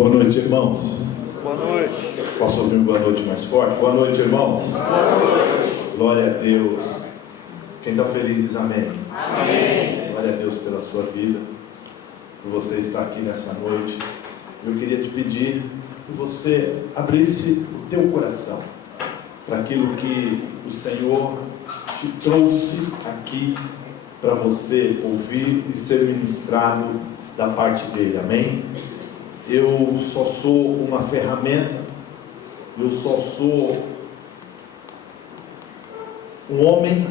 Boa noite, irmãos. Boa noite. Posso ouvir um boa noite mais forte? Boa noite, irmãos. Boa noite. Glória a Deus. Quem está feliz diz amém. Amém. Glória a Deus pela sua vida, por você estar aqui nessa noite. Eu queria te pedir que você abrisse o teu coração para aquilo que o Senhor te trouxe aqui para você ouvir e ser ministrado da parte dele, amém? Eu só sou uma ferramenta, eu só sou um homem,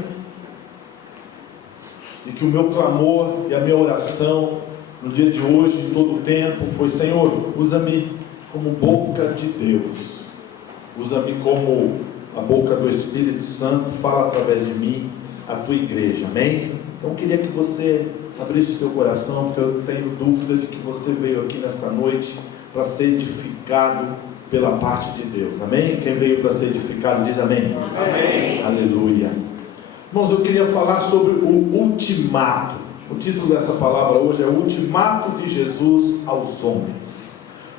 e que o meu clamor e a minha oração no dia de hoje, em todo o tempo, foi: Senhor, usa-me como boca de Deus, usa-me como a boca do Espírito Santo, fala através de mim a tua igreja, amém? Então eu queria que você abrisse o teu coração, porque eu tenho dúvida de que você veio aqui nessa noite para ser edificado pela parte de Deus, amém? Quem veio para ser edificado diz amém. Amém. Aleluia. Irmãos, eu queria falar sobre o ultimato. O título dessa palavra hoje é o ultimato de Jesus aos homens.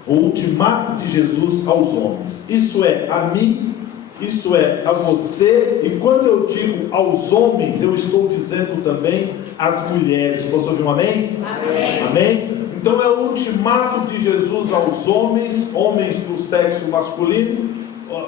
O ultimato de Jesus aos homens. Isso é a mim, isso é a você, e quando eu digo aos homens, eu estou dizendo também às mulheres. Posso ouvir um amém? Amém. Amém? Então é o ultimato de Jesus aos homens, homens do sexo masculino,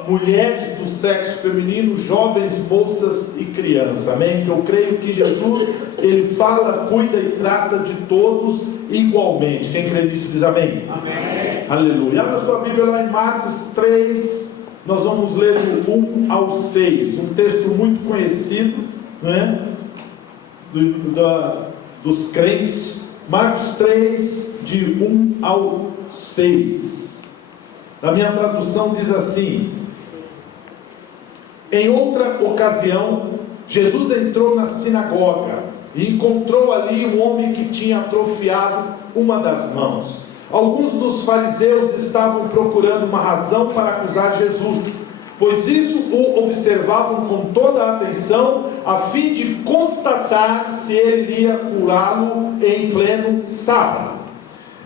mulheres do sexo feminino, jovens, moças e crianças, amém? Que eu creio que Jesus, ele fala, cuida e trata de todos igualmente. Quem crê nisso diz amém? Amém. Aleluia. Abra sua Bíblia lá em Marcos 3, nós vamos ler do 1 ao 6, um texto muito conhecido, né? Dos crentes. Marcos 3, de 1 ao 6. Na minha tradução diz assim: em outra ocasião, Jesus entrou na sinagoga e encontrou ali um homem que tinha atrofiado uma das mãos. Alguns dos fariseus estavam procurando uma razão para acusar Jesus, pois isso o observavam com toda a atenção, a fim de constatar se ele iria curá-lo em pleno sábado.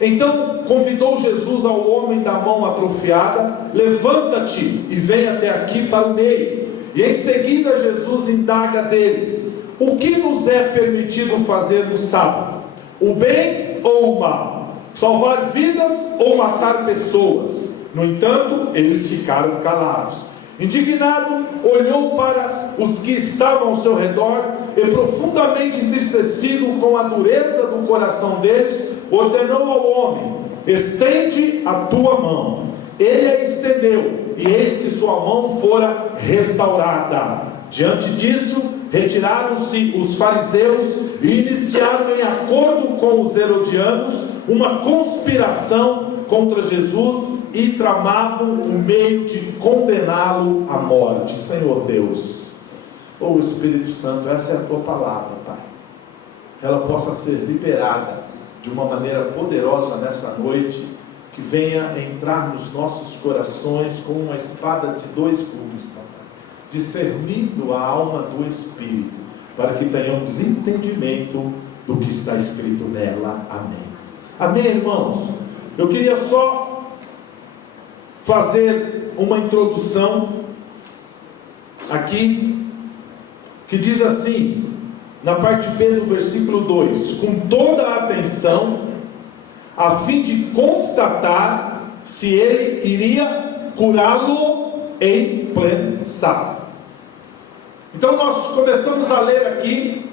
Então convidou Jesus ao homem da mão atrofiada: levanta-te e vem até aqui para o meio. E em seguida Jesus indaga deles: o que nos é permitido fazer no sábado? O bem ou o mal? Salvar vidas ou matar pessoas? No entanto, eles ficaram calados. Indignado, olhou para os que estavam ao seu redor e, profundamente entristecido com a dureza do coração deles, ordenou ao homem: estende a tua mão. Ele a estendeu, e eis que sua mão fora restaurada. Diante disso, retiraram-se os fariseus e iniciaram, em acordo com os herodianos, uma conspiração contra Jesus e tramavam o meio de condená-lo à morte. Senhor Deus, ô Espírito Santo, essa é a tua palavra, Pai. Ela possa ser liberada de uma maneira poderosa nessa noite, que venha entrar nos nossos corações como uma espada de dois gumes, Pai, discernindo a alma do Espírito, para que tenhamos entendimento do que está escrito nela. Amém. Amém, irmãos? Eu queria só fazer uma introdução aqui, que diz assim, na parte B do versículo 2: com toda a atenção, a fim de constatar se ele iria curá-lo em pleno sábado. Então nós começamos a ler aqui,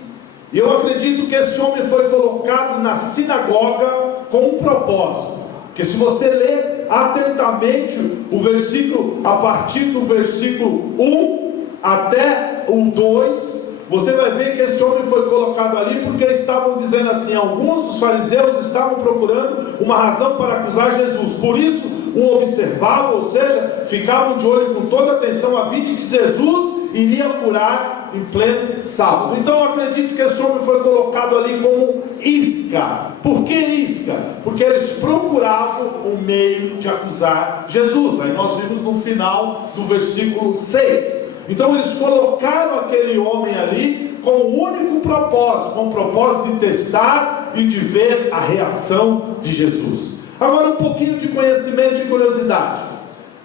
e eu acredito que este homem foi colocado na sinagoga com um propósito, que se você ler atentamente o versículo, a partir do versículo 1 até o 2, você vai ver que este homem foi colocado ali porque estavam dizendo assim: alguns dos fariseus estavam procurando uma razão para acusar Jesus, por isso o observavam, ou seja, ficavam de olho com toda atenção, a fim de que Jesus iria curar em pleno sábado. Então eu acredito que esse homem foi colocado ali como isca. Por que isca? Porque eles procuravam um meio de acusar Jesus. Aí nós vimos no final do versículo 6. Então eles colocaram aquele homem ali com o único propósito, com o propósito de testar e de ver a reação de Jesus. Agora um pouquinho de conhecimento e curiosidade.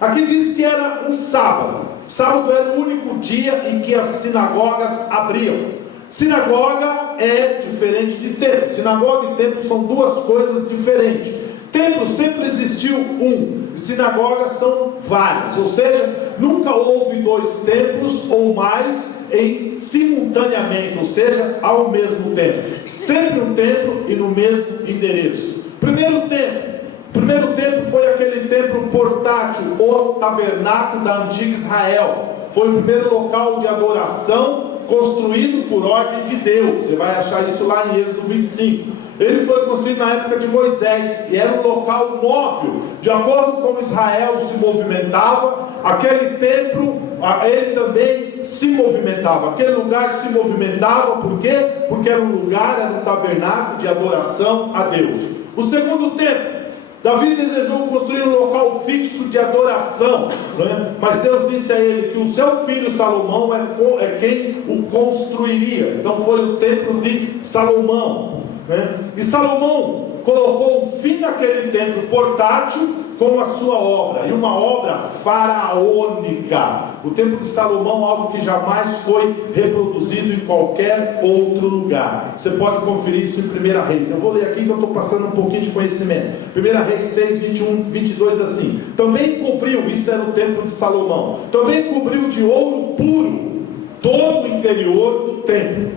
Aqui diz que era um sábado. Sábado era o único dia em que as sinagogas abriam. Sinagoga é diferente de templo. Sinagoga e templo são duas coisas diferentes. Templo sempre existiu um, sinagogas são várias, ou seja, nunca houve dois templos ou mais simultaneamente, ou seja, ao mesmo tempo. Sempre um templo e no mesmo endereço. Primeiro templo foi aquele templo portátil, o tabernáculo da antiga Israel. Foi o primeiro local de adoração construído por ordem de Deus. Você vai achar isso lá em Êxodo 25. Ele foi construído na época de Moisés e era um local móvel, de acordo com Israel se movimentava, aquele templo, ele também se movimentava, aquele lugar se movimentava, por quê? Porque era um lugar, era um tabernáculo de adoração a Deus. O segundo templo, Davi desejou construir um local fixo de adoração, né? Mas Deus disse a ele que o seu filho Salomão é quem o construiria. Então foi o templo de Salomão, né? E Salomão colocou um fim naquele templo portátil com a sua obra, e uma obra faraônica. O templo de Salomão, algo que jamais foi reproduzido em qualquer outro lugar. Você pode conferir isso em 1 Reis. Eu vou ler aqui que eu estou passando um pouquinho de conhecimento. 1 Reis 6, 21, 22 assim. Também cobriu, isso era o templo de Salomão, também cobriu de ouro puro todo o interior do templo,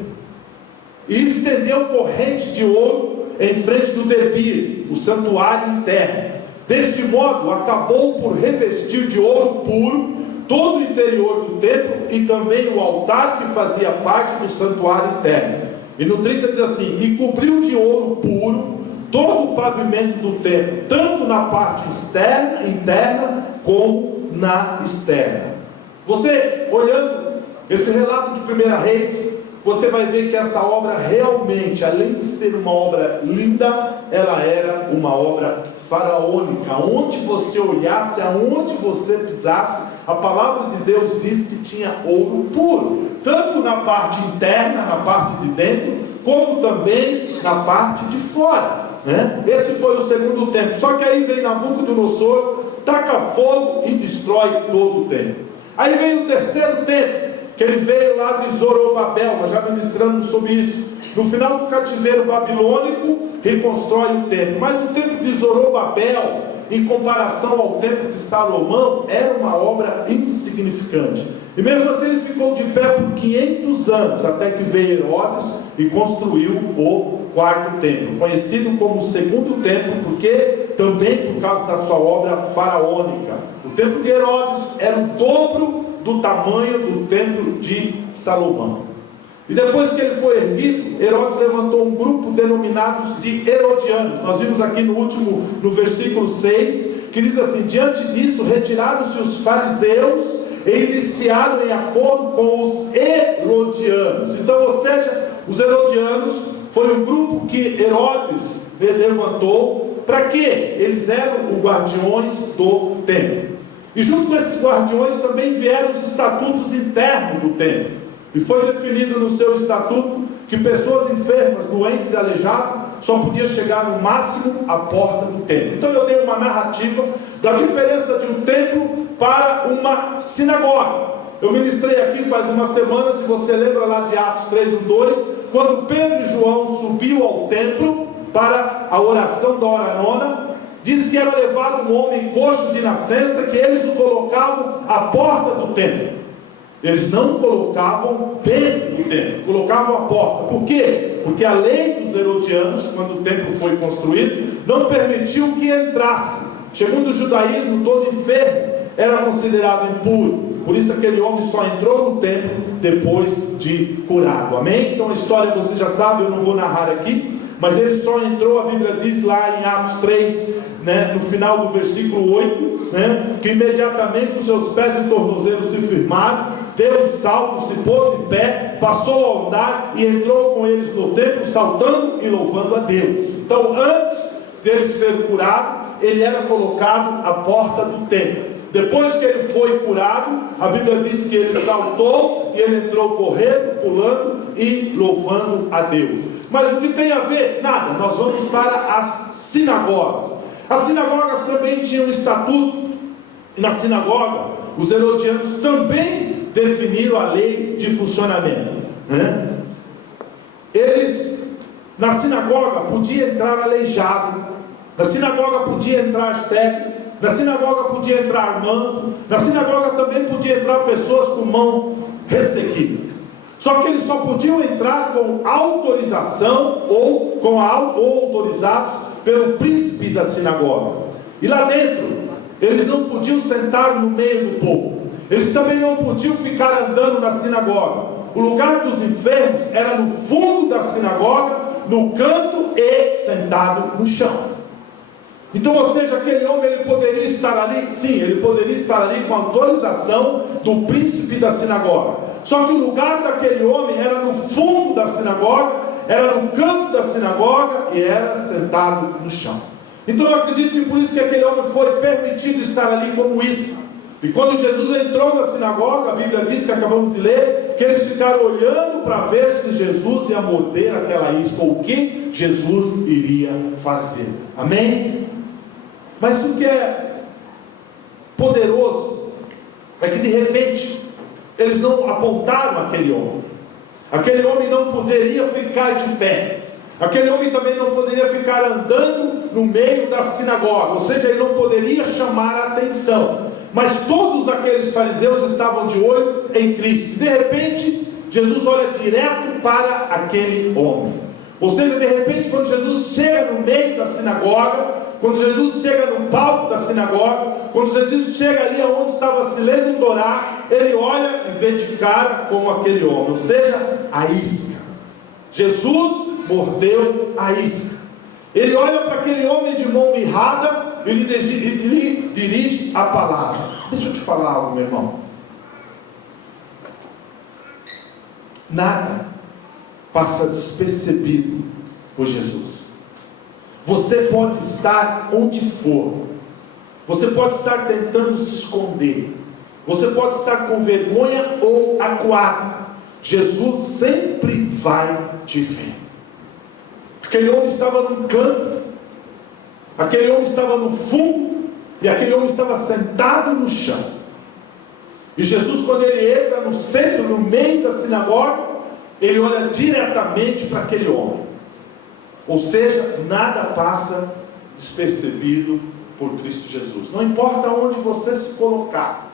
e estendeu correntes de ouro em frente do Debir, o santuário interno. Deste modo, acabou por revestir de ouro puro todo o interior do templo e também o altar que fazia parte do santuário interno. E no 30 diz assim: e cobriu de ouro puro todo o pavimento do templo, tanto na parte interna como na externa. Você, olhando esse relato de 1 Reis, você vai ver que essa obra realmente, além de ser uma obra linda, ela era uma obra faraônica. Onde você olhasse, aonde você pisasse, a palavra de Deus diz que tinha ouro puro, tanto na parte interna, na parte de dentro, como também na parte de fora, né? Esse foi o segundo templo. Só que aí vem Nabucodonosor, taca fogo e destrói todo o templo. Aí vem o terceiro templo, que ele veio lá de Zorobabel. Nós já ministramos sobre isso. No final do cativeiro babilônico, reconstrói o templo. Mas o templo de Zorobabel, em comparação ao templo de Salomão, era uma obra insignificante. E mesmo assim ele ficou de pé por 500 anos, até que veio Herodes e construiu o quarto templo, conhecido como o segundo templo, porque também por causa da sua obra faraônica. O templo de Herodes era o dobro do tamanho do templo de Salomão. E depois que ele foi erguido, Herodes levantou um grupo denominados de herodianos. Nós vimos aqui no versículo 6, que diz assim: diante disso retiraram-se os fariseus e iniciaram em acordo com os herodianos. Então, ou seja, os herodianos foi um grupo que Herodes levantou. Para quê? Eles eram os guardiões do templo. E junto com esses guardiões também vieram os estatutos internos do templo. E foi definido no seu estatuto que pessoas enfermas, doentes e aleijadas só podiam chegar no máximo à porta do templo. Então eu dei uma narrativa da diferença de um templo para uma sinagoga. Eu ministrei aqui faz umas semanas, e você lembra lá de Atos 3, 1, 2, quando Pedro e João subiu ao templo para a oração da hora nona. Diz que era levado um homem coxo de nascença, que eles o colocavam à porta do templo. Eles não colocavam dentro do templo, colocavam à porta. Por quê? Porque a lei dos herodianos, quando o templo foi construído, não permitiu que entrasse. Segundo o judaísmo, todo enfermo era considerado impuro. Por isso aquele homem só entrou no templo depois de curado. Amém? Então a história você já sabe, eu não vou narrar aqui. Mas ele só entrou, a Bíblia diz lá em Atos 3, né, no final do versículo 8, né, que imediatamente os seus pés e tornozelos se firmaram, deu um salto, se pôs em pé, passou a andar e entrou com eles no templo, saltando e louvando a Deus. Então, antes dele ser curado, ele era colocado à porta do templo. Depois que ele foi curado, a Bíblia diz que ele saltou e ele entrou correndo, pulando e louvando a Deus. Mas o que tem a ver? Nada. Nós vamos para as sinagogas. As sinagogas também tinham um estatuto, e na sinagoga, os herodianos também definiram a lei de funcionamento, né? Eles, na sinagoga, podia entrar aleijado, na sinagoga podia entrar cego, na sinagoga podia entrar manco, na sinagoga também podia entrar pessoas com mão ressequida. Só que eles só podiam entrar com autorização ou autorizados pelo príncipe da sinagoga. E lá dentro, eles não podiam sentar no meio do povo. Eles também não podiam ficar andando na sinagoga. O lugar dos enfermos era no fundo da sinagoga, no canto e sentado no chão. Então, ou seja, aquele homem, ele poderia estar ali? Sim, ele poderia estar ali com autorização do príncipe da sinagoga. Só que o lugar daquele homem era no fundo da sinagoga, era no canto da sinagoga e era sentado no chão. Então eu acredito que por isso que aquele homem foi permitido estar ali como isca. E quando Jesus entrou na sinagoga, a Bíblia diz, que acabamos de ler, que eles ficaram olhando para ver se Jesus ia morder aquela isca, ou o que Jesus iria fazer. Amém? Mas o que é poderoso é que de repente eles não apontaram aquele homem. Aquele homem não poderia ficar de pé. Aquele homem também não poderia ficar andando no meio da sinagoga, ou seja, ele não poderia chamar a atenção. Mas todos aqueles fariseus estavam de olho em Cristo. De repente, Jesus olha direto para aquele homem. Ou seja, de repente, quando Jesus chega no meio da sinagoga, quando Jesus chega no palco da sinagoga, quando Jesus chega ali onde estava se lendo o Torá, ele olha e vê de cara com aquele homem, ou seja, a isca. Jesus mordeu a isca. Ele olha para aquele homem de mão mirrada e lhe dirige a palavra. Deixa eu te falar algo, meu irmão. Nada passa despercebido por Jesus. Você pode estar onde for, você pode estar tentando se esconder, você pode estar com vergonha ou acuado, Jesus sempre vai te ver. Aquele homem estava num canto, aquele homem estava no fundo, e aquele homem estava sentado no chão. E Jesus, quando ele entra no centro, no meio da sinagoga, ele olha diretamente para aquele homem. Ou seja, nada passa despercebido por Cristo Jesus. Não importa onde você se colocar,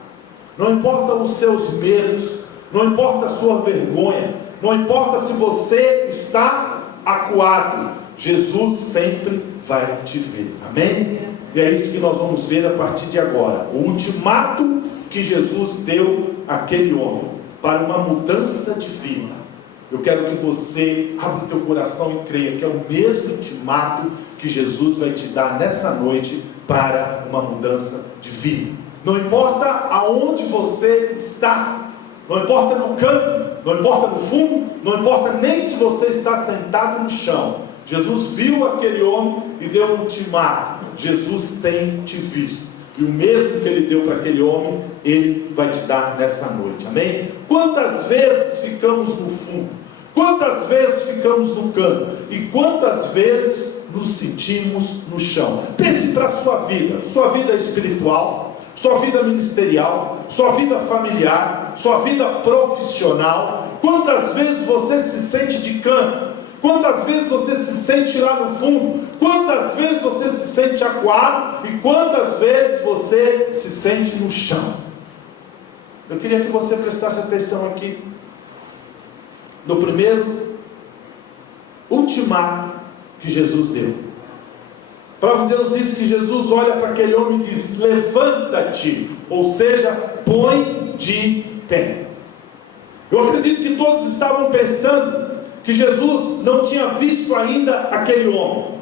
não importa os seus medos, não importa a sua vergonha, não importa se você está acuado, Jesus sempre vai te ver. Amém? E é isso que nós vamos ver a partir de agora. O ultimato que Jesus deu àquele homem para uma mudança de vida. Eu quero que você abra o teu coração e creia que é o mesmo ultimato que Jesus vai te dar nessa noite para uma mudança de vida. Não importa aonde você está, não importa no canto, não importa no fundo, não importa nem se você está sentado no chão. Jesus viu aquele homem e deu um ultimato. Jesus tem te visto. E o mesmo que ele deu para aquele homem, ele vai te dar nessa noite. Amém? Quantas vezes ficamos no fundo? Quantas vezes ficamos no canto? E quantas vezes nos sentimos no chão? Pense para a sua vida espiritual, sua vida ministerial, sua vida familiar, sua vida profissional. Quantas vezes você se sente de canto? Quantas vezes você se sente lá no fundo? Quantas vezes você se sente acuado? E quantas vezes você se sente no chão? Eu queria que você prestasse atenção aqui no primeiro ultimato que Jesus deu. A palavra de Deus diz que Jesus olha para aquele homem e diz: levanta-te, ou seja, põe de pé. Eu acredito que todos estavam pensando que Jesus não tinha visto ainda aquele homem,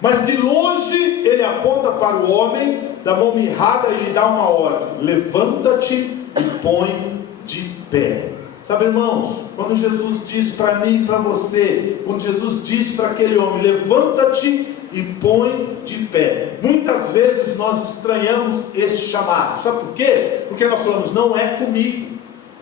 mas de longe ele aponta para o homem da mão mirrada e lhe dá uma ordem: levanta-te e põe de pé. Sabe, irmãos, quando Jesus diz para mim e para você, quando Jesus diz para aquele homem: levanta-te e põe de pé, muitas vezes nós estranhamos esse chamado. Sabe por quê? Porque nós falamos: não é comigo.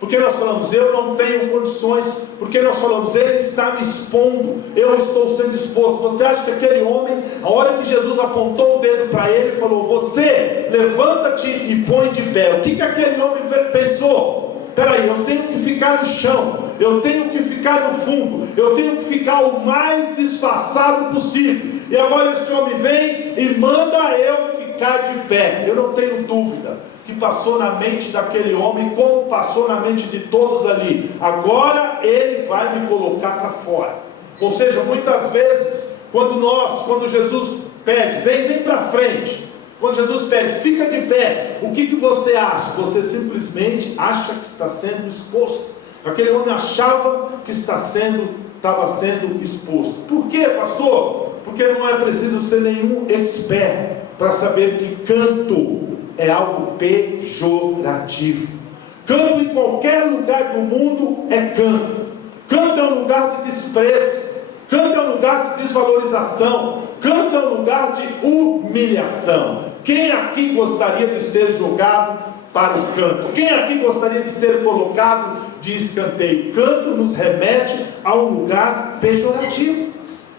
Porque nós falamos, eu não tenho condições. Porque nós falamos, ele está me expondo, eu estou sendo exposto. Você acha que aquele homem, a hora que Jesus apontou o dedo para ele e falou, você, levanta-te e põe de pé, o que aquele homem pensou? Peraí, eu tenho que ficar no chão, eu tenho que ficar no fundo, eu tenho que ficar o mais disfarçado possível. E agora este homem vem e manda eu ficar de pé. Eu não tenho dúvida que passou na mente daquele homem, como passou na mente de todos ali. Agora ele vai me colocar para fora. Ou seja, muitas vezes, quando Jesus pede, vem para frente. Quando Jesus pede, fica de pé, o que você acha? Você simplesmente acha que está sendo exposto. Aquele homem achava que estava sendo exposto. Por quê, pastor? Porque não é preciso ser nenhum expert para saber que canto é algo pejorativo. Canto em qualquer lugar do mundo é canto. Canto é um lugar de desprezo. Canto é um lugar de desvalorização. Canto é um lugar de humilhação. Quem aqui gostaria de ser jogado para o canto? Quem aqui gostaria de ser colocado de escanteio? Canto nos remete a um lugar pejorativo.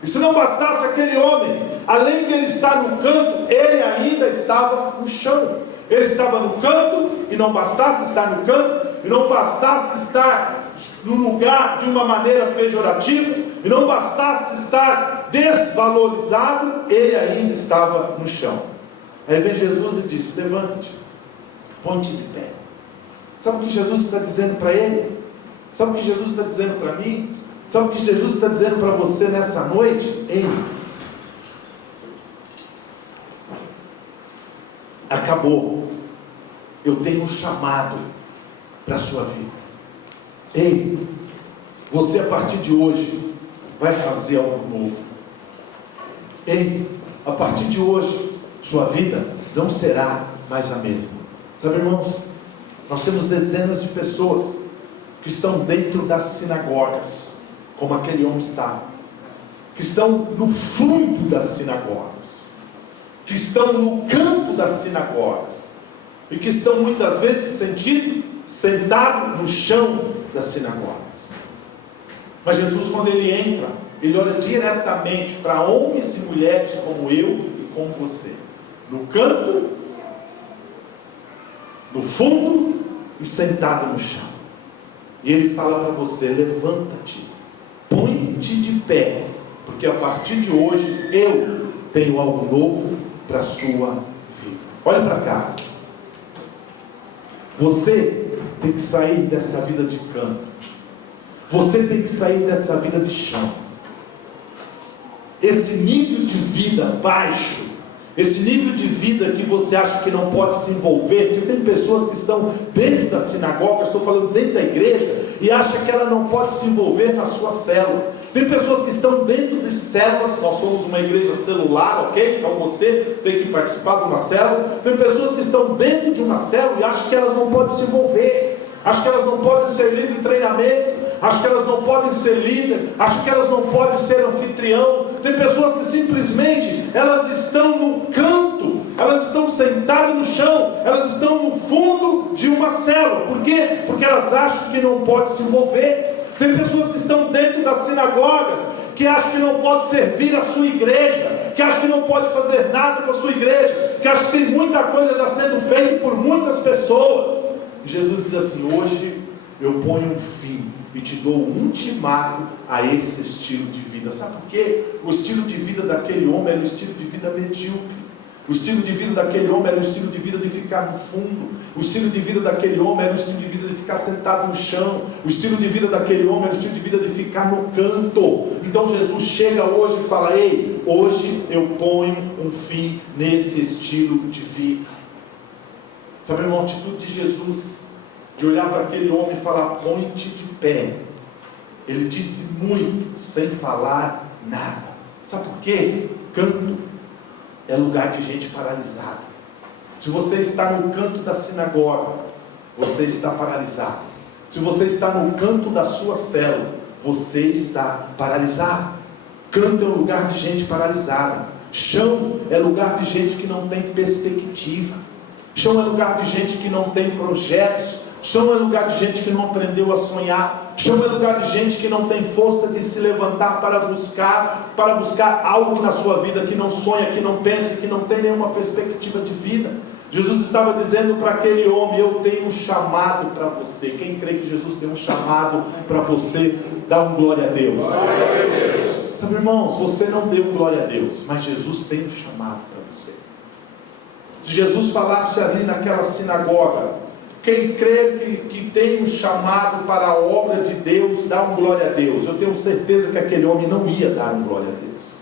E se não bastasse aquele homem, além de ele estar no canto, ele ainda estava no chão. Ele estava no canto, e não bastasse estar no canto, e não bastasse estar no lugar de uma maneira pejorativa, e não bastasse estar desvalorizado, ele ainda estava no chão. Aí vem Jesus e disse, levanta-te, põe-te de pé. Sabe o que Jesus está dizendo para ele? Sabe o que Jesus está dizendo para mim? Sabe o que Jesus está dizendo para você nessa noite? Ei, acabou. Eu tenho um chamado para a sua vida. Ei, você a partir de hoje vai fazer algo novo. Ei, a partir de hoje sua vida não será mais a mesma. Sabe, irmãos, nós temos dezenas de pessoas que estão dentro das sinagogas, como aquele homem estava, que estão no fundo das sinagogas, que estão no canto das sinagogas, e que estão muitas vezes sentados no chão das sinagogas. Mas Jesus, quando ele entra, ele olha diretamente para homens e mulheres como eu e como você, no canto, no fundo e sentado no chão. E ele fala para você, levanta-te, põe-te de pé, porque a partir de hoje eu tenho algo novo para a sua vida. Olha para cá. Você tem que sair dessa vida de canto. Você tem que sair dessa vida de chão. Esse nível de vida baixo, esse nível de vida que você acha que não pode se envolver, porque tem pessoas que estão dentro da sinagoga, estou falando dentro da igreja, e acha que ela não pode se envolver na sua célula. Tem pessoas que estão dentro de células, nós somos uma igreja celular, ok? Então você tem que participar de uma célula. Tem pessoas que estão dentro de uma célula e acham que elas não podem se envolver, acham que elas não podem ser líder em treinamento, acham que elas não podem ser líder, acham que elas não podem ser anfitrião. Tem pessoas que simplesmente, elas estão no canto, elas estão sentadas no chão, elas estão no fundo de uma célula. Por quê? Porque elas acham que não podem se envolver. Tem pessoas que estão dentro das sinagogas, que acham que não pode servir a sua igreja, que acham que não pode fazer nada com a sua igreja, que acham que tem muita coisa já sendo feita por muitas pessoas. E Jesus diz assim, hoje eu ponho um fim e te dou um ultimato a esse estilo de vida. Sabe por quê? O estilo de vida daquele homem era o estilo de vida medíocre. O estilo de vida daquele homem era o estilo de vida de ficar no fundo. O estilo de vida daquele homem era o estilo de vida de ficar sentado no chão. O estilo de vida daquele homem era o estilo de vida de ficar no canto. Então Jesus chega hoje e fala, ei, hoje eu ponho um fim nesse estilo de vida. Sabe, irmão, a atitude de Jesus, de olhar para aquele homem e falar, põe-te de pé. Ele disse muito, sem falar nada. Sabe por quê? Canto é lugar de gente paralisada. Se você está no canto da sinagoga, você está paralisado. Se você está no canto da sua célula, você está paralisado. Canto é um lugar de gente paralisada. Chão é lugar de gente que não tem perspectiva. Chão é lugar de gente que não tem projetos Chão é lugar de gente que não aprendeu a sonhar. Chão é lugar de gente que não tem força de se levantar para buscar algo na sua vida, que não sonha, que não pensa, que não tem nenhuma perspectiva de vida. Jesus estava dizendo para aquele homem: eu tenho um chamado para você. Quem crê que Jesus tem um chamado para você, dá um glória a Deus. Glória a Deus. Sabe, irmãos, você não deu um glória a Deus, mas Jesus tem um chamado para você. Se Jesus falasse ali naquela sinagoga: quem crê que tem um chamado para a obra de Deus, dá um glória a Deus. Eu tenho certeza que aquele homem não ia dar um glória a Deus.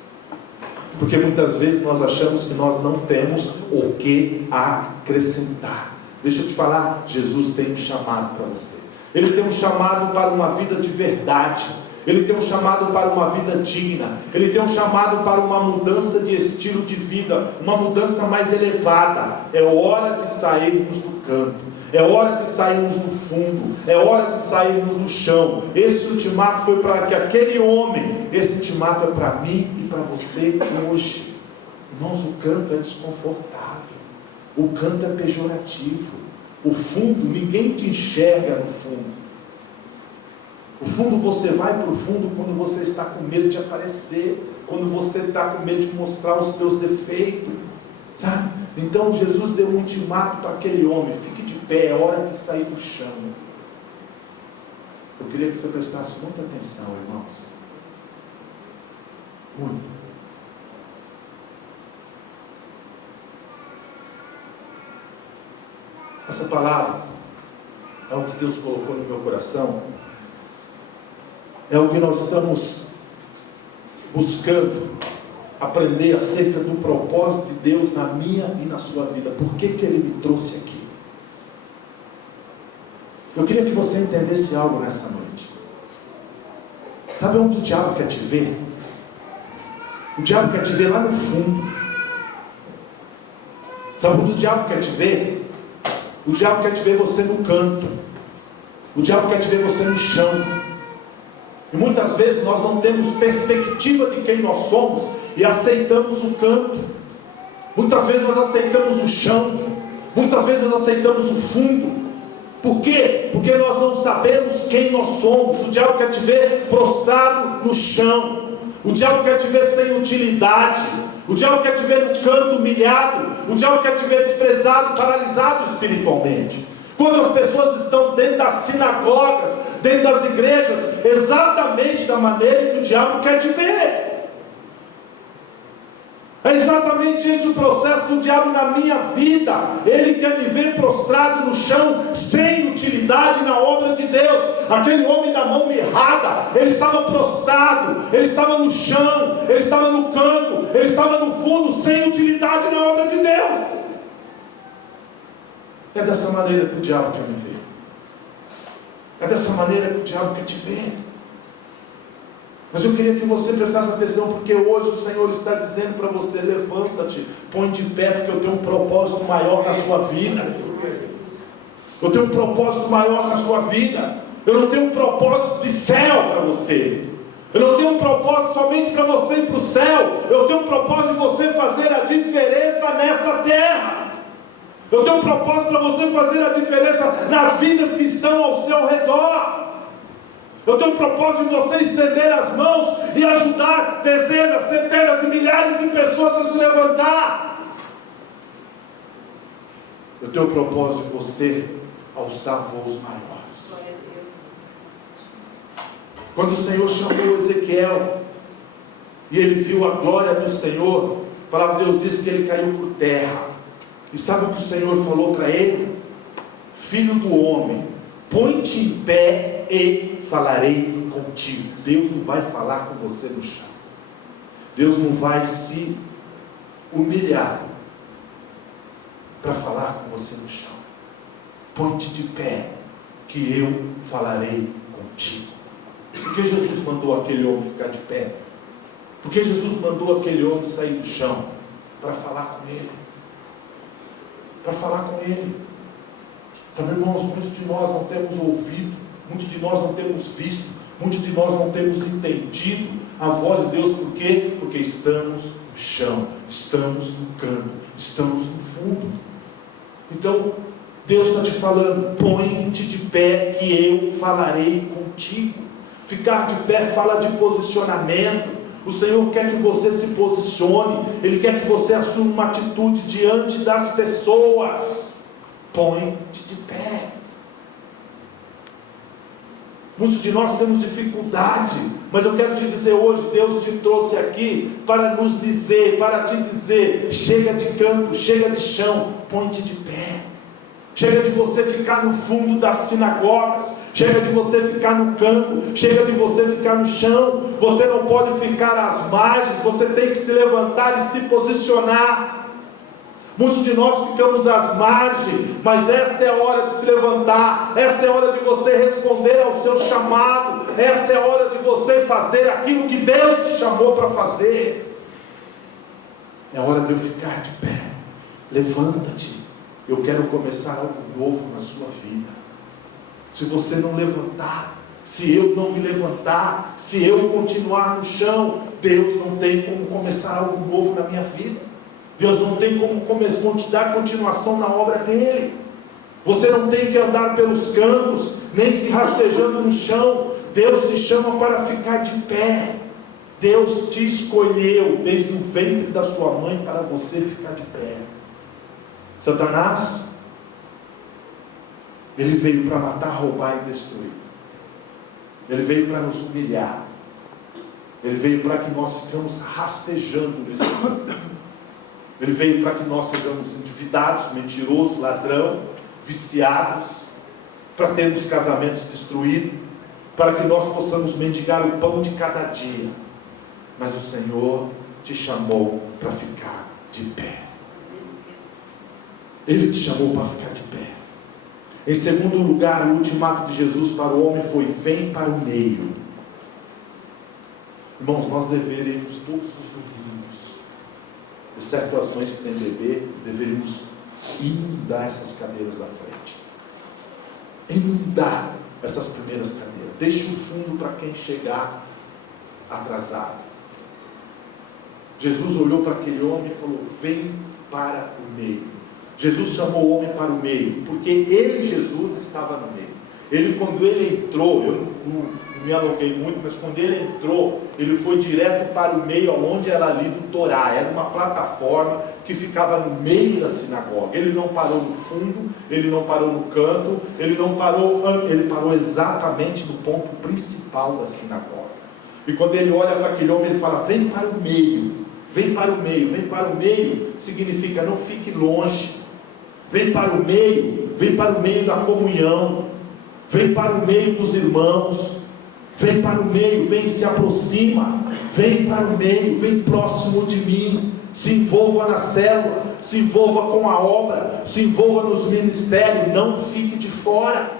Porque muitas vezes nós achamos que nós não temos o que acrescentar. Deixa eu te falar, Jesus tem um chamado para você. Ele tem um chamado para uma vida de verdade. Ele tem um chamado para uma vida digna. Ele tem um chamado para uma mudança de estilo de vida, uma mudança mais elevada. É hora de sairmos do canto. É hora de sairmos do fundo. É hora de sairmos do chão. Esse ultimato foi para que aquele homem. Esse ultimato é para mim e para você hoje. Irmãos, o canto é desconfortável. O canto é pejorativo. O fundo, ninguém te enxerga no fundo. O fundo, você vai para o fundo quando você está com medo de aparecer, quando você está com medo de mostrar os teus defeitos, sabe? Então Jesus deu um ultimato para aquele homem: fique de pé, é hora de sair do chão. Eu queria que você prestasse muita atenção, irmãos, muito. Essa palavra é o que Deus colocou no meu coração. É o que nós estamos buscando aprender acerca do propósito de Deus na minha e na sua vida. Por que Ele me trouxe aqui? Eu queria que você entendesse algo nesta noite. Sabe onde o diabo quer te ver? O diabo quer te ver lá no fundo. Sabe onde o diabo quer te ver? O diabo quer te ver você no canto. O diabo quer te ver você no chão. E muitas vezes nós não temos perspectiva de quem nós somos e aceitamos o canto. Muitas vezes nós aceitamos o chão. Muitas vezes nós aceitamos o fundo. Por quê? Porque nós não sabemos quem nós somos. O diabo quer te ver prostrado no chão. O diabo quer te ver sem utilidade. O diabo quer te ver no canto humilhado. O diabo quer te ver desprezado, paralisado espiritualmente. Quantas pessoas estão dentro das sinagogas, dentro das igrejas, exatamente da maneira que o diabo quer te ver. É exatamente esse o processo do diabo na minha vida. Ele quer me ver prostrado no chão, sem utilidade na obra de Deus. Aquele homem da mão mirrada, ele estava prostrado, ele estava no chão, ele estava no canto, ele estava no fundo, sem utilidade na obra de Deus. É dessa maneira que o diabo quer me ver. É dessa maneira que o diabo quer te ver. Mas eu queria que você prestasse atenção, porque hoje o Senhor está dizendo para você: levanta-te, põe de pé, porque eu tenho um propósito maior na sua vida. Eu tenho um propósito maior na sua vida. Eu não tenho um propósito de céu para você. Eu não tenho um propósito somente para você ir para o céu. Eu tenho um propósito de você fazer a diferença nessa terra. Eu tenho um propósito para você fazer a diferença nas vidas que estão ao seu redor. Eu tenho um propósito de você estender as mãos e ajudar dezenas, centenas e milhares de pessoas a se levantar. Eu tenho um propósito de você alçar voos maiores. Quando o Senhor chamou Ezequiel e ele viu a glória do Senhor, a palavra de Deus diz que ele caiu por terra. E sabe o que o Senhor falou para ele? Filho do homem, põe-te em pé e falarei contigo. Deus não vai falar com você no chão. Deus não vai se humilhar para falar com você no chão. Põe-te de pé, que eu falarei contigo. Por que Jesus mandou aquele homem ficar de pé? Por que Jesus mandou aquele homem sair do chão? Para falar com ele. Para falar com ele. Sabe, irmãos, muitos de nós não temos ouvido, muitos de nós não temos visto, muitos de nós não temos entendido a voz de Deus. Por quê? Porque estamos no chão, estamos no canto, estamos no fundo. Então, Deus está te falando: põe-te de pé que eu falarei contigo. Ficar de pé fala de posicionamento. O Senhor quer que você se posicione. Ele quer que você assuma uma atitude diante das pessoas. Põe-te de pé. Muitos de nós temos dificuldade, mas eu quero te dizer hoje, Deus te trouxe aqui para nos dizer, para te dizer: chega de canto, chega de chão, põe-te de pé. Chega de você ficar no fundo das sinagogas, chega de você ficar no canto, chega de você ficar no chão. Você não pode ficar às margens, você tem que se levantar e se posicionar. Muitos de nós ficamos às margens, mas esta é a hora de se levantar, essa é a hora de você responder ao seu chamado, essa é a hora de você fazer aquilo que Deus te chamou para fazer. É hora de eu ficar de pé. Levanta-te, eu quero começar algo novo na sua vida. Se você não levantar, se eu não me levantar, se eu continuar no chão, Deus não tem como começar algo novo na minha vida. Deus não tem como dar continuação na obra dele. Você não tem que andar pelos cantos, nem se rastejando no chão. Deus te chama para ficar de pé. Deus te escolheu desde o ventre da sua mãe para você ficar de pé. Satanás, ele veio para matar, roubar e destruir. Ele veio para nos humilhar. Ele veio para que nós ficamos rastejando nesse mundo. Ele veio para que nós sejamos endividados, mentirosos, ladrão, viciados, para termos casamentos destruídos, para que nós possamos mendigar o pão de cada dia. Mas o Senhor te chamou para ficar de pé. Ele te chamou para ficar de pé. Em segundo lugar, o ultimato de Jesus para o homem foi: vem para o meio. Irmãos, nós deveríamos todos os domingos, exceto as mães que têm bebê, deveríamos inundar essas cadeiras da frente. Inundar essas primeiras cadeiras. Deixe o fundo para quem chegar atrasado. Jesus olhou para aquele homem e falou: vem para o meio. Jesus chamou o homem para o meio, porque ele, Jesus, estava no meio. Ele, quando ele entrou, eu não me alonguei muito, mas quando ele entrou, ele foi direto para o meio, onde era ali do Torá. Era uma plataforma que ficava no meio da sinagoga. Ele não parou no fundo, ele não parou no canto, ele parou exatamente no ponto principal da sinagoga. E quando ele olha para aquele homem, ele fala: vem para o meio, vem para o meio. Vem para o meio significa não fique longe. Vem para o meio da comunhão, vem para o meio dos irmãos, vem para o meio, vem e se aproxima, vem para o meio, vem próximo de mim, se envolva na célula, se envolva com a obra, se envolva nos ministérios, não fique de fora,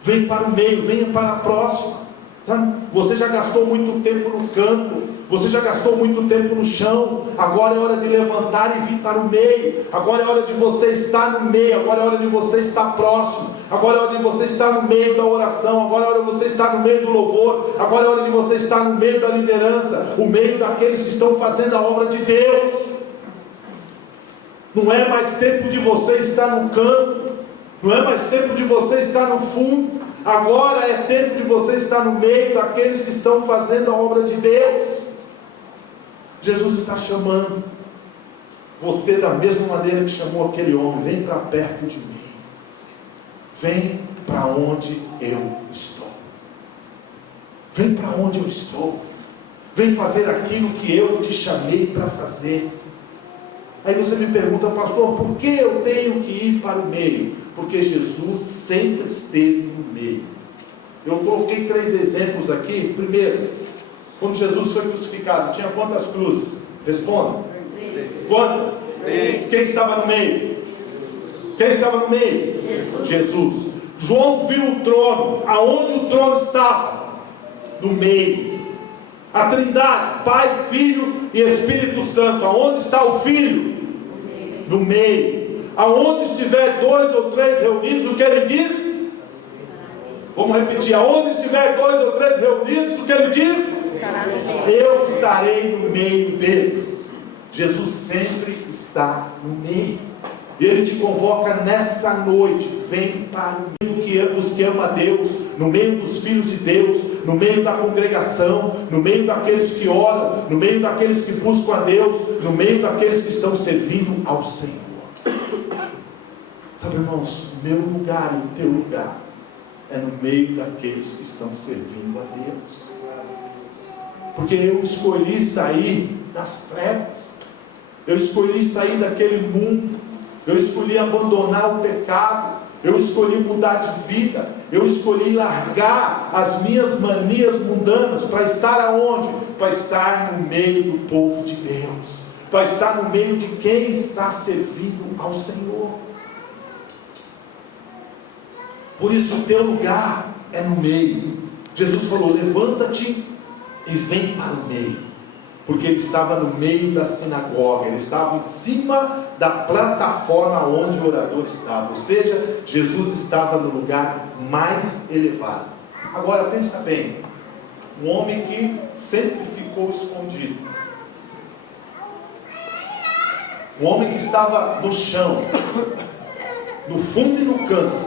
vem para o meio, venha para a próxima. Você já gastou muito tempo no canto, você já gastou muito tempo no chão, agora é hora de levantar e vir para o meio. Agora é hora de você estar no meio, agora é hora de você estar próximo, agora é hora de você estar no meio da oração, agora é hora de você estar no meio do louvor, agora é hora de você estar no meio da liderança, o meio daqueles que estão fazendo a obra de Deus. Não é mais tempo de você estar no canto, não é mais tempo de você estar no fundo, agora é tempo de você estar no meio daqueles que estão fazendo a obra de Deus. Jesus está chamando você da mesma maneira que chamou aquele homem: vem para perto de mim, vem para onde eu estou, vem para onde eu estou, vem fazer aquilo que eu te chamei para fazer. Aí você me pergunta: pastor, por que eu tenho que ir para o meio? Porque Jesus sempre esteve no meio. Eu coloquei 3 exemplos aqui. Primeiro, quando Jesus foi crucificado, tinha quantas cruzes? Responda. Quantas? Quem estava no meio? Quem estava no meio? Jesus. João viu o trono. Aonde o trono estava? No meio. A Trindade, Pai, Filho e Espírito Santo. Aonde está o Filho? No meio. Aonde estiver 2 ou 3 reunidos, o que ele diz? Vamos repetir: aonde estiver 2 ou 3 reunidos, o que ele diz? Eu estarei no meio deles. Jesus sempre está no meio. E Ele te convoca nessa noite: vem para o meio dos que ama a Deus, no meio dos filhos de Deus, no meio da congregação, no meio daqueles que oram, no meio daqueles que buscam a Deus, no meio daqueles que estão servindo ao Senhor. Sabe, irmãos, o meu lugar e o teu lugar é no meio daqueles que estão servindo a Deus. Porque eu escolhi sair das trevas, eu escolhi sair daquele mundo, eu escolhi abandonar o pecado, eu escolhi mudar de vida, eu escolhi largar as minhas manias mundanas para estar aonde? Para estar no meio do povo de Deus, para estar no meio de quem está servindo ao Senhor. Por isso o teu lugar é no meio. Jesus falou: levanta-te e vem para o meio. Porque ele estava no meio da sinagoga, ele estava em cima da plataforma onde o orador estava. Ou seja, Jesus estava no lugar mais elevado. Agora pensa bem, um homem que sempre ficou escondido, um homem que estava no chão, no fundo e no canto.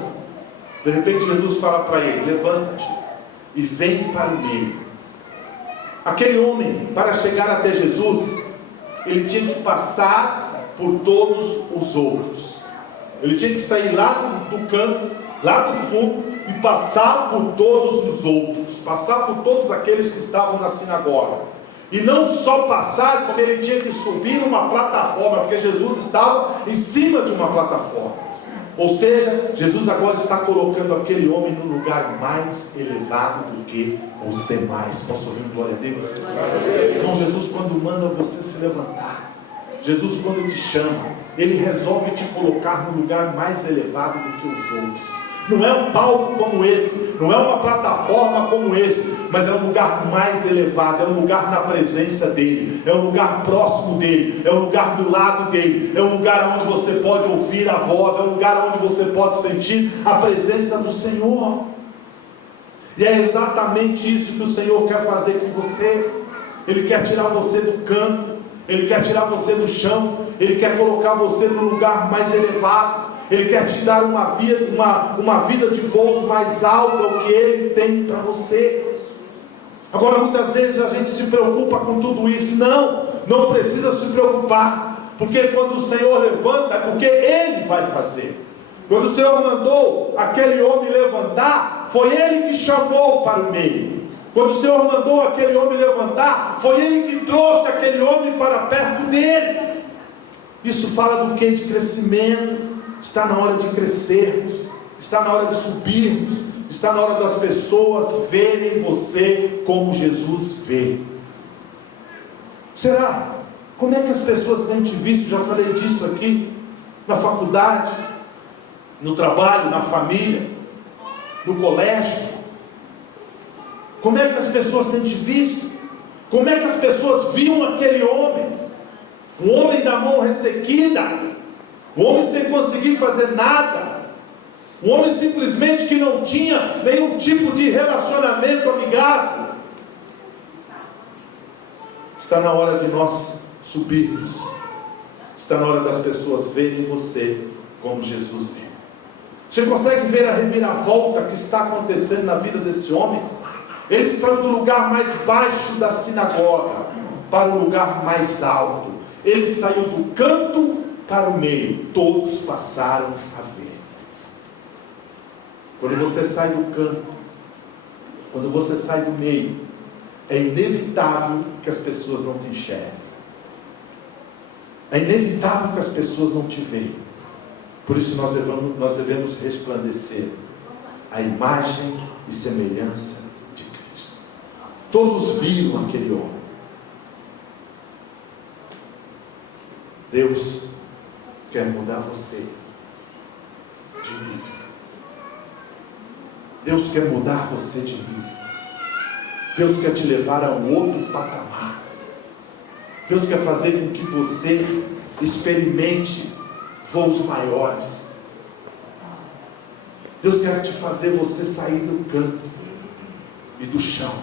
De repente Jesus fala para ele: levanta-te e vem para o meio. Aquele homem, para chegar até Jesus, ele tinha que passar por todos os outros. Ele tinha que sair lá do canto, lá do fundo, e passar por todos os outros, passar por todos aqueles que estavam na sinagoga. E não só passar, como ele tinha que subir numa plataforma, porque Jesus estava em cima de uma plataforma. Ou seja, Jesus agora está colocando aquele homem no lugar mais elevado do que os demais. Posso ouvir glória a Deus? Então Jesus, quando manda você se levantar, Jesus, quando te chama, Ele resolve te colocar no lugar mais elevado do que os outros. Não é um palco como esse, não é uma plataforma como esse, mas é um lugar mais elevado, é um lugar na presença dEle, é um lugar próximo dEle, é um lugar do lado dEle, é um lugar onde você pode ouvir a voz, é um lugar onde você pode sentir a presença do Senhor. E é exatamente isso que o Senhor quer fazer com você. Ele quer tirar você do canto, Ele quer tirar você do chão, Ele quer colocar você no lugar mais elevado. Ele quer te dar uma vida de voos mais alta, o que Ele tem para você. Agora, muitas vezes a gente se preocupa com tudo isso. Não precisa se preocupar, porque quando o Senhor levanta, é porque Ele vai fazer. Quando o Senhor mandou aquele homem levantar, foi Ele que chamou para o meio. Quando o Senhor mandou aquele homem levantar, foi Ele que trouxe aquele homem para perto dele. Isso fala do que? De crescimento. Está na hora de crescermos, está na hora de subirmos, está na hora das pessoas verem você como Jesus vê. Será? Como é que as pessoas têm te visto? Já falei disso aqui, na faculdade, no trabalho, na família, no colégio. Como é que as pessoas têm te visto? Como é que as pessoas viam aquele homem? Um homem da mão ressequida, um homem sem conseguir fazer nada, um homem simplesmente que não tinha nenhum tipo de relacionamento amigável. Está na hora de nós subirmos, está na hora das pessoas verem você como Jesus vê. Você consegue ver a reviravolta que está acontecendo na vida desse homem? Ele saiu do lugar mais baixo da sinagoga para o lugar mais alto. Ele saiu do canto para o meio. Todos passaram a ver. Quando você sai do canto, quando você sai do meio, é inevitável que as pessoas não te enxerguem. É inevitável que as pessoas não te vejam. Por isso nós devemos resplandecer a imagem e semelhança de Cristo. Todos viram aquele homem. Deus quer mudar você de nível. Deus quer mudar você de nível. Deus quer te levar a um outro patamar. Deus quer fazer com que você experimente voos maiores. Deus quer te fazer você sair do canto e do chão.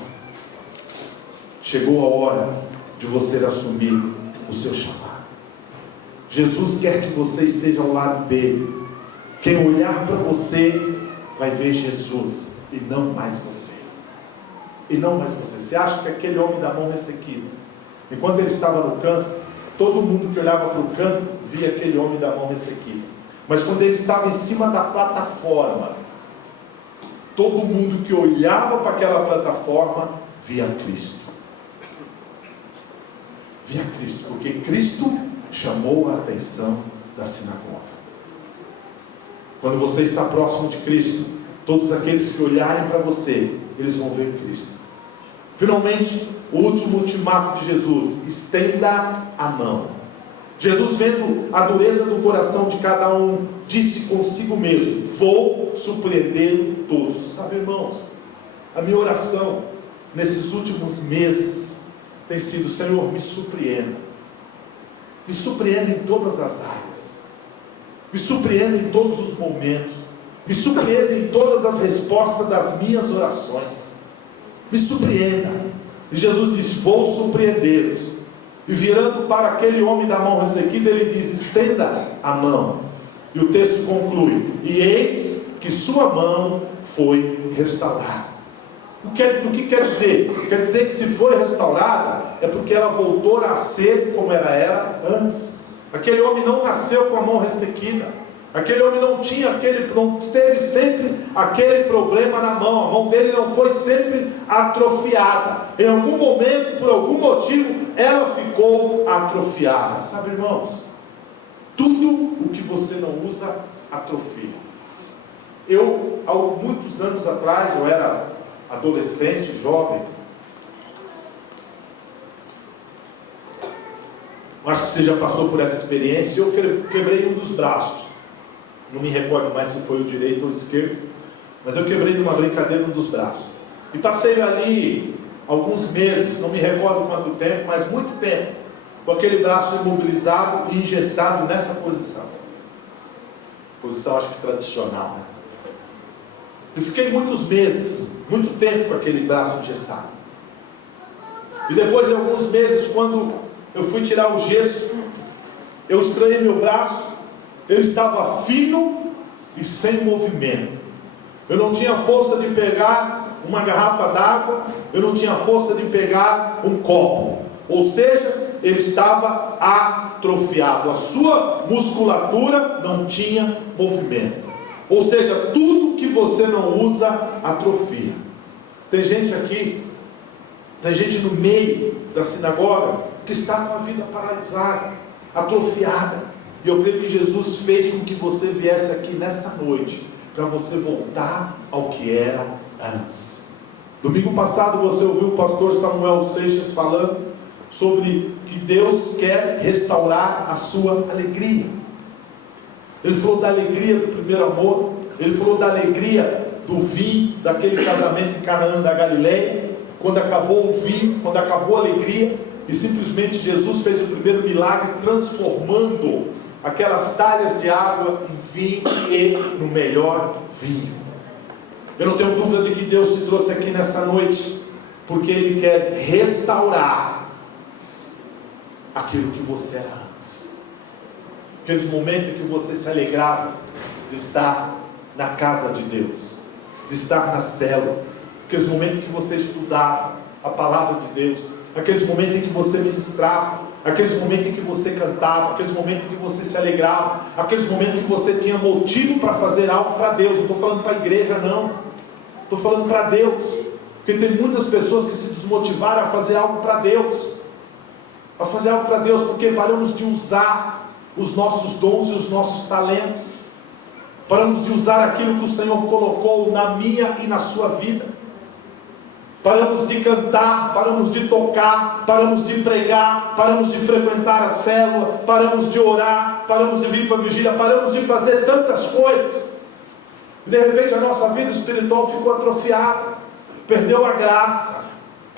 Chegou a hora de você assumir o seu chamado. Jesus quer que você esteja ao lado dele. Quem olhar para você vai ver Jesus e não mais você. E não mais você. Você acha que aquele homem da mão ressequida, enquanto ele estava no canto, todo mundo que olhava para o canto via aquele homem da mão ressequida. Mas quando ele estava em cima da plataforma, todo mundo que olhava para aquela plataforma via Cristo. Via Cristo, porque Cristo chamou a atenção da sinagoga. Quando você está próximo de Cristo, todos aqueles que olharem para você, eles vão ver Cristo. Finalmente, o último ultimato de Jesus: estenda a mão. Jesus, vendo a dureza do coração de cada um, disse consigo mesmo: vou surpreender todos. Sabe, irmãos, a minha oração nesses últimos meses tem sido: Senhor, me surpreenda. Me surpreenda em todas as áreas. Me surpreenda em todos os momentos. Me surpreenda em todas as respostas das minhas orações. Me surpreenda. E Jesus disse: vou surpreendê-los. E virando para aquele homem da mão ressequida, ele diz: estenda a mão. E o texto conclui: e eis que sua mão foi restaurada. O que quer dizer? Quer dizer que se foi restaurada, é porque ela voltou a ser como ela era antes. Aquele homem não nasceu com a mão ressequida. Aquele homem não teve sempre aquele problema na mão. A mão dele não foi sempre atrofiada. Em algum momento, por algum motivo, ela ficou atrofiada. Sabe, irmãos, tudo o que você não usa atrofia. Há muitos anos atrás, eu era adolescente, jovem, acho que você já passou por essa experiência. Eu quebrei um dos braços, não me recordo mais se foi o direito ou o esquerdo, mas eu quebrei numa brincadeira um dos braços, e passei ali alguns meses, não me recordo quanto tempo, mas muito tempo, com aquele braço imobilizado e engessado nessa posição, acho que tradicional, né? E fiquei muitos meses, muito tempo com aquele braço engessado. E depois de alguns meses, quando eu fui tirar o gesso, eu estranhei meu braço. Ele estava fino e sem movimento. Eu não tinha força de pegar uma garrafa d'água, eu não tinha força de pegar um copo. Ou seja, ele estava atrofiado. A sua musculatura não tinha movimento. Ou seja, tudo que você não usa atrofia. Tem gente aqui, tem gente no meio da sinagoga que está com a vida paralisada, atrofiada. E eu creio que Jesus fez com que você viesse aqui nessa noite, para você voltar ao que era antes. Domingo passado você ouviu o pastor Samuel Seixas falando sobre que Deus quer restaurar a sua alegria. Ele falou da alegria do primeiro amor. Ele falou da alegria do vinho, daquele casamento em Canaã da Galileia, quando acabou o vinho, quando acabou a alegria, e simplesmente Jesus fez o primeiro milagre, transformando aquelas talhas de água em vinho e no melhor vinho. Eu não tenho dúvida de que Deus te trouxe aqui nessa noite, porque Ele quer restaurar aquilo que você era antes. Aqueles momentos em que você se alegrava de estar na casa de Deus, de estar na célula, aqueles momentos em que você estudava a palavra de Deus, aqueles momentos em que você ministrava, aqueles momentos em que você cantava, aqueles momentos em que você se alegrava, aqueles momentos em que você tinha motivo para fazer algo para Deus. Não estou falando para a igreja, não, estou falando para Deus, porque tem muitas pessoas que se desmotivaram a fazer algo para Deus, porque paramos de usar os nossos dons e os nossos talentos, paramos de usar aquilo que o Senhor colocou na minha e na sua vida, paramos de cantar, paramos de tocar, paramos de pregar, paramos de frequentar a célula, paramos de orar, paramos de vir para a vigília, paramos de fazer tantas coisas, e de repente a nossa vida espiritual ficou atrofiada, perdeu a graça.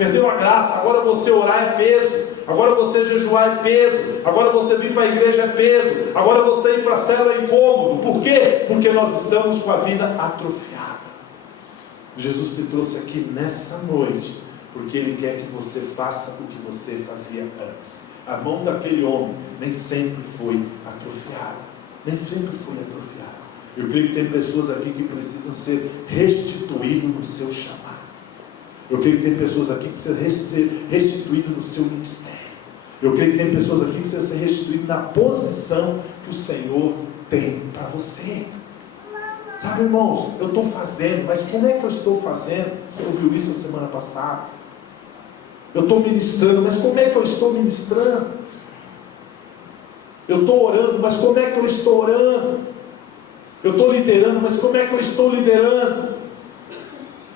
Agora você orar é peso, agora você jejuar é peso, agora você vir para a igreja é peso, agora você ir para a célula é incômodo. Por quê? Porque nós estamos com a vida atrofiada. Jesus te trouxe aqui nessa noite porque Ele quer que você faça o que você fazia antes. A mão daquele homem nem sempre foi atrofiada. Nem sempre foi atrofiada. Eu creio que tem pessoas aqui que precisam ser restituídas no seu chamado. Eu creio que tem pessoas aqui que precisam ser restituídas no seu ministério. Eu creio que tem pessoas aqui que precisam ser restituídas na posição que o Senhor tem para você. Sabe, irmãos, eu estou fazendo, mas como é que eu estou fazendo? Você ouviu isso a semana passada? Eu estou ministrando, mas como é que eu estou ministrando? Eu estou orando, mas como é que eu estou orando? Eu estou liderando, mas como é que eu estou liderando?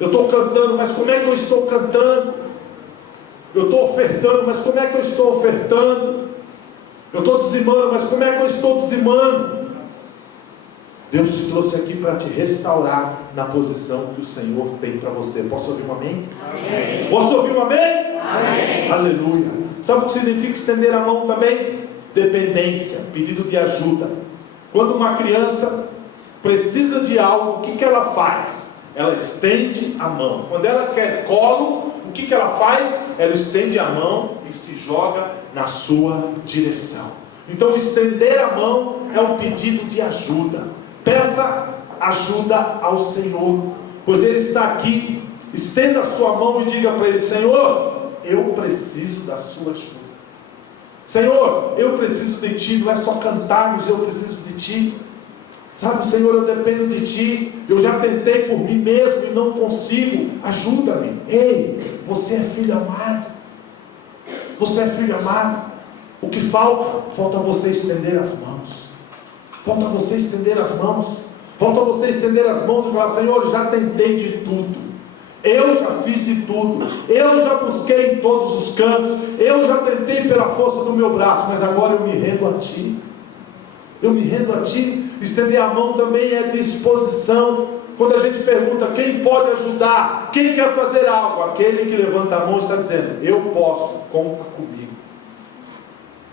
Eu estou cantando, mas como é que eu estou cantando? Eu estou ofertando, mas como é que eu estou ofertando? Eu estou dizimando, mas como é que eu estou dizimando? Deus te trouxe aqui para te restaurar na posição que o Senhor tem para você. Posso ouvir um amém? Amém. Posso ouvir um amém? Amém. Aleluia. Sabe o que significa estender a mão também? Dependência, pedido de ajuda. Quando uma criança precisa de algo, o que ela faz? Ela estende a mão. Quando ela quer colo, o que ela faz? Ela estende a mão e se joga na sua direção. Então estender a mão é um pedido de ajuda. Peça ajuda ao Senhor, pois Ele está aqui. Estenda a sua mão e diga para Ele: Senhor, eu preciso da sua ajuda. Senhor, eu preciso de Ti. Não é só cantarmos, eu preciso de Ti. Sabe, Senhor, eu dependo de Ti. Eu já tentei por mim mesmo e não consigo. Ajuda-me. Ei, você é filho amado. Você é filho amado. O que falta? Falta você estender as mãos. Falta você estender as mãos. Falta você estender as mãos e falar: Senhor, já tentei de tudo. Eu já fiz de tudo. Eu já busquei em todos os cantos. Eu já tentei pela força do meu braço. Mas agora eu me rendo a Ti. Eu me rendo a Ti. Estender a mão também é disposição. Quando a gente pergunta quem pode ajudar, quem quer fazer algo, aquele que levanta a mão está dizendo: eu posso, conta comigo.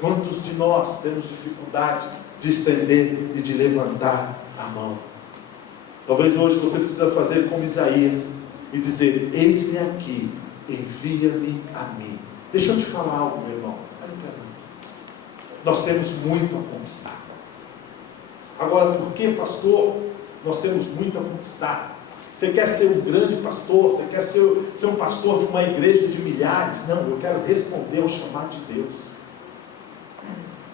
Quantos de nós temos dificuldade de estender e de levantar a mão? Talvez hoje você precisa fazer como Isaías e dizer: eis-me aqui, envia-me a mim. Deixa eu te falar algo, meu irmão. Olha para mim. Nós temos muito a conquistar. Agora, por que, pastor, nós temos muito a conquistar? Você quer ser um grande pastor? Você quer ser um pastor de uma igreja de milhares? Não, eu quero responder ao chamado de Deus.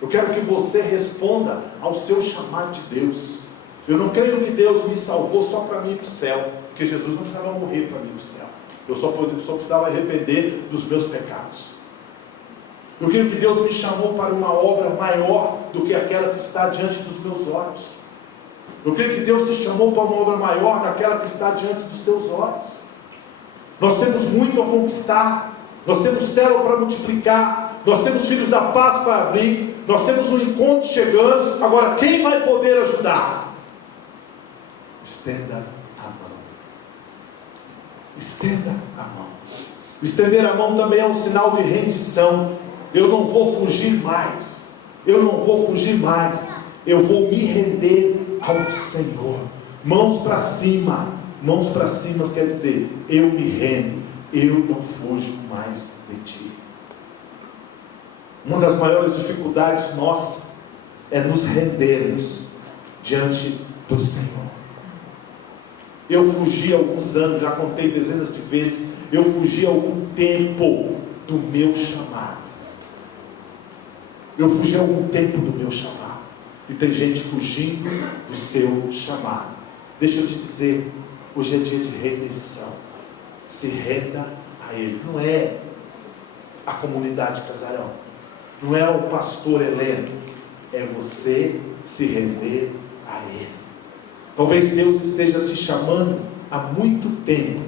Eu quero que você responda ao seu chamado de Deus. Eu não creio que Deus me salvou só para mim ir para o céu, porque Jesus não precisava morrer para mim ir para o céu. Eu só precisava arrepender dos meus pecados. Eu creio que Deus me chamou para uma obra maior do que aquela que está diante dos meus olhos. Eu creio que Deus te chamou para uma obra maior daquela que está diante dos teus olhos. Nós temos muito a conquistar. Nós temos célula para multiplicar. Nós temos filhos da paz para abrir. Nós temos um encontro chegando. Agora, quem vai poder ajudar? Estenda a mão. Estenda a mão. Estender a mão também é um sinal de rendição. Eu não vou fugir mais. Eu não vou fugir mais. Eu vou me render ao Senhor. Mãos para cima. Mãos para cima quer dizer: eu me rendo. Eu não fujo mais de Ti. Uma das maiores dificuldades nossa é nos rendermos diante do Senhor. Eu fugi há alguns anos, já contei dezenas de vezes. Eu fugi há algum tempo do meu chamado. Eu fugi há algum tempo do meu chamado. E tem gente fugindo do seu chamado. Deixa eu te dizer, hoje é dia de redenção. Se renda a Ele. Não é a comunidade Casarão. Não é o pastor Heleno. É você se render a Ele. Talvez Deus esteja te chamando há muito tempo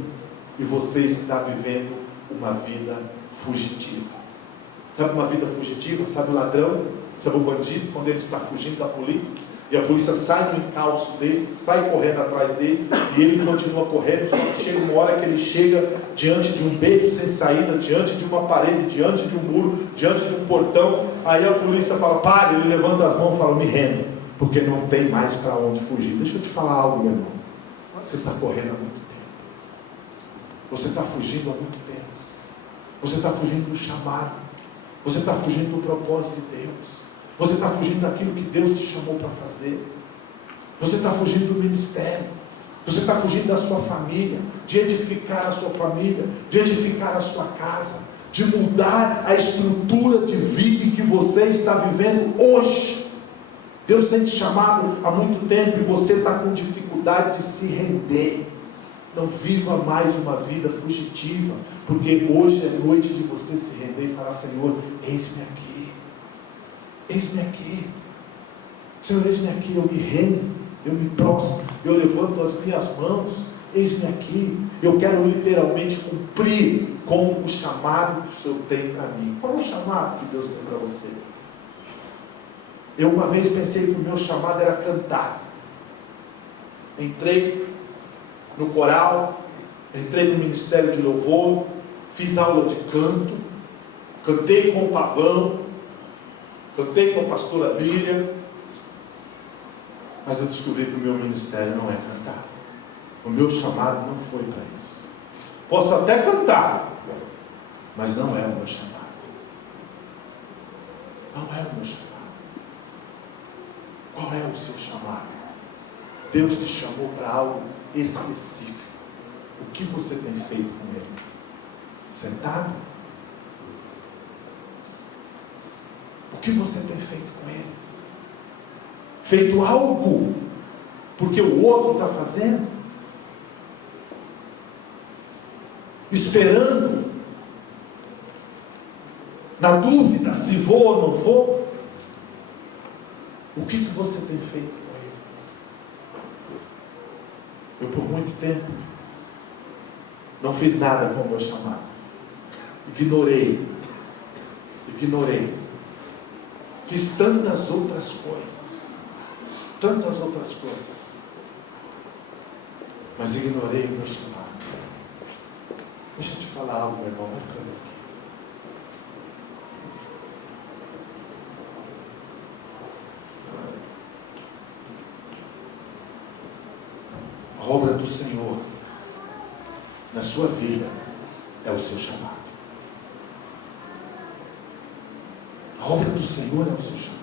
e você está vivendo uma vida fugitiva. Sabe uma vida fugitiva? Sabe o ladrão? Sabe o bandido? Quando ele está fugindo da polícia e a polícia sai no encalço dele, sai correndo atrás dele e ele continua correndo, só que chega uma hora que ele chega diante de um beco sem saída, diante de uma parede, diante de um muro, diante de um portão. Aí a polícia fala: pare. Ele levanta as mãos e fala: me rendo, porque não tem mais para onde fugir. Deixa eu te falar algo, meu irmão. Você está correndo há muito tempo. Você está fugindo há muito tempo. Você está fugindo do chamado. Você está fugindo do propósito de Deus. Você está fugindo daquilo que Deus te chamou para fazer. Você está fugindo do ministério. Você está fugindo da sua família, de edificar a sua família, de edificar a sua casa, de mudar a estrutura de vida em que você está vivendo hoje. Deus tem te chamado há muito tempo e você está com dificuldade de se render. Não viva mais uma vida fugitiva, porque hoje é noite de você se render e falar: Senhor, eis-me aqui. Eis-me aqui. Senhor, eis-me aqui, eu me rendo, eu me prostro, eu levanto as minhas mãos. Eis-me aqui. Eu quero literalmente cumprir com o chamado que o Senhor tem para mim. Qual é o chamado que Deus tem para você? Eu uma vez pensei que o meu chamado era cantar. Entrei no coral, entrei no ministério de louvor, fiz aula de canto, cantei com o Pavão, cantei com a pastora Lília, mas eu descobri que o meu ministério não é cantar. O meu chamado não foi para isso. Posso até cantar, mas não é o meu chamado. Não é o meu chamado. Qual é o seu chamado? Deus te chamou para algo específico. O que você tem feito com Ele? Sentado? O que você tem feito com Ele? Feito algo porque o outro está fazendo? Esperando? Na dúvida se vou ou não vou? O que você tem feito com Ele? Eu por muito tempo não fiz nada com o meu chamado. Ignorei. Fiz tantas outras coisas. Mas ignorei o meu chamado. Deixa eu te falar algo, meu irmão. Olha para mim aqui. A obra do Senhor na sua vida é o seu chamado. A obra do Senhor é o seu chamado.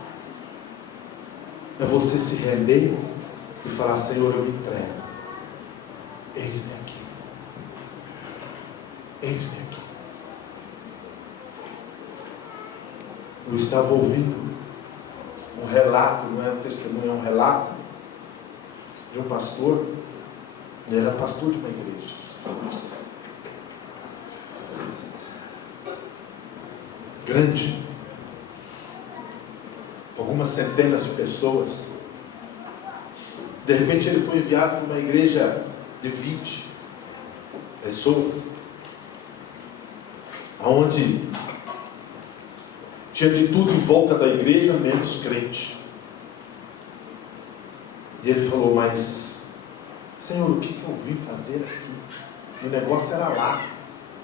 É você se render e falar: Senhor, eu me entrego. Eis-me aqui. Eis-me aqui. Eu estava ouvindo um relato, não é um testemunho, é um relato de um pastor. Ele era pastor de uma igreja. Grande. Algumas centenas de pessoas. De repente ele foi enviado para uma igreja de 20 pessoas, onde tinha de tudo em volta da igreja, menos crente. E ele falou: mas Senhor, o que eu vim fazer aqui? O negócio era lá,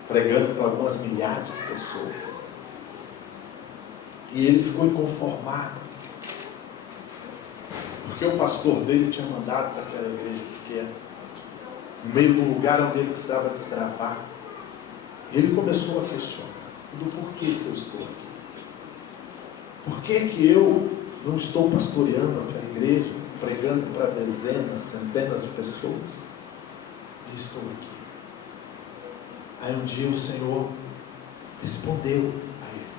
pregando para algumas milhares de pessoas. E ele ficou inconformado, porque o pastor dele tinha mandado para aquela igreja pequena, no meio de um lugar onde ele precisava desbravar. E ele começou a questionar do porquê que eu estou aqui. Por que eu não estou pastoreando aquela igreja, pregando para dezenas, centenas de pessoas, e estou aqui? Aí um dia o Senhor respondeu a ele.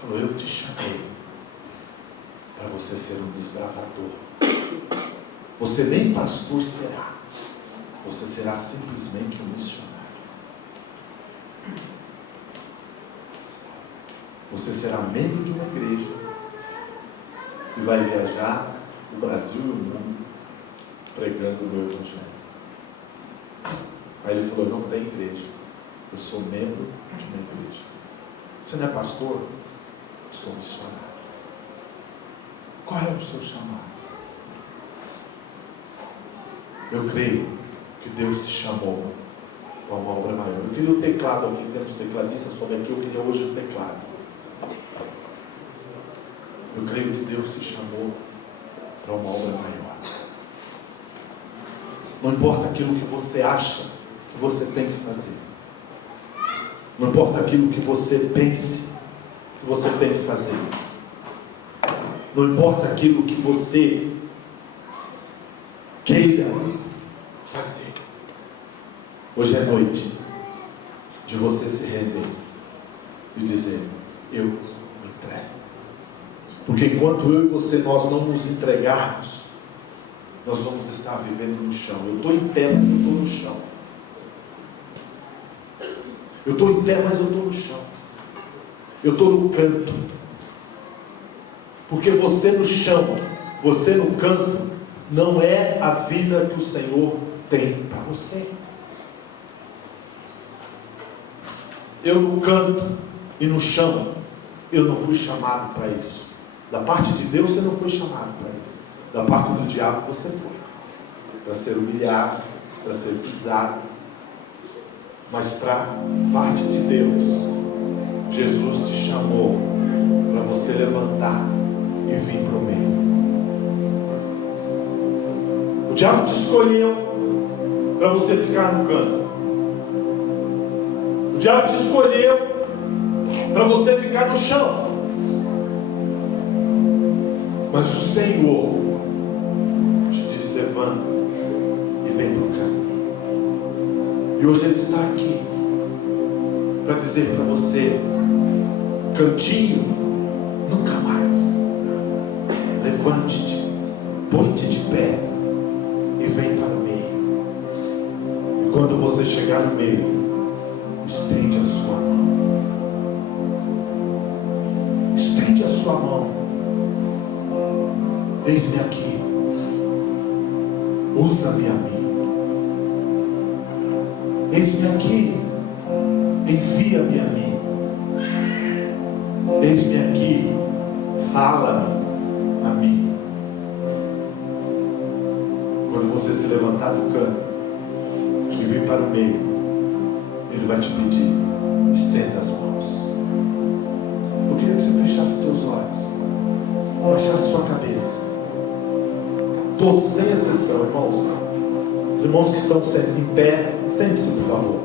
Falou: eu te chamei para você ser um desbravador. Você nem pastor será. Você será simplesmente um missionário. Você será membro de uma igreja e vai viajar o Brasil e o mundo pregando o meu evangelho. Aí ele falou: eu não tenho igreja, eu sou membro de uma igreja. Você não é pastor? Eu sou missionário. Qual é o seu chamado? Eu creio que Deus te chamou para uma obra maior. Eu queria o teclado aqui, temos tecladistas sobre aqui, eu queria hoje o teclado. Eu creio que Deus te chamou para uma obra maior. Não importa aquilo que você acha que você tem que fazer. Não importa aquilo que você pense que você tem que fazer. Não importa aquilo que você queira fazer. Hoje é noite de você se render e dizer: eu me entrego. Porque enquanto eu e você, nós não nos entregarmos, nós vamos estar vivendo no chão. Eu estou em pé, mas eu estou no chão. Eu estou em pé, mas eu estou no chão. Eu estou no canto. Porque você no chão, você no canto, não é a vida que o Senhor tem para você. Eu no canto e no chão, eu não fui chamado para isso. Da parte de Deus você não foi chamado para isso. Da parte do diabo você foi. Para ser humilhado, para ser pisado. Mas para parte de Deus, Jesus te chamou para você levantar e vir para o meio. O diabo te escolheu para você ficar no canto. O diabo te escolheu para você ficar no chão. Mas o Senhor te diz: levanta e vem para o canto. E hoje Ele está aqui para dizer para você: cantinho, nunca mais. Levante-te, põe-te de pé e vem para o meio. E quando você chegar no meio, estende a sua mão. Estende a sua mão. Eis-me aqui. Usa-me a mim. Eis-me aqui. Envia-me a mim. Eis-me aqui. Fala-me a mim. Quando você se levantar do canto e vir para o meio, Ele vai te pedir: estenda as mãos. Eu queria que você fechasse seus olhos, abaixasse sua cabeça. Todos, sem exceção, irmãos. Os irmãos que estão em pé, sente-se, por favor.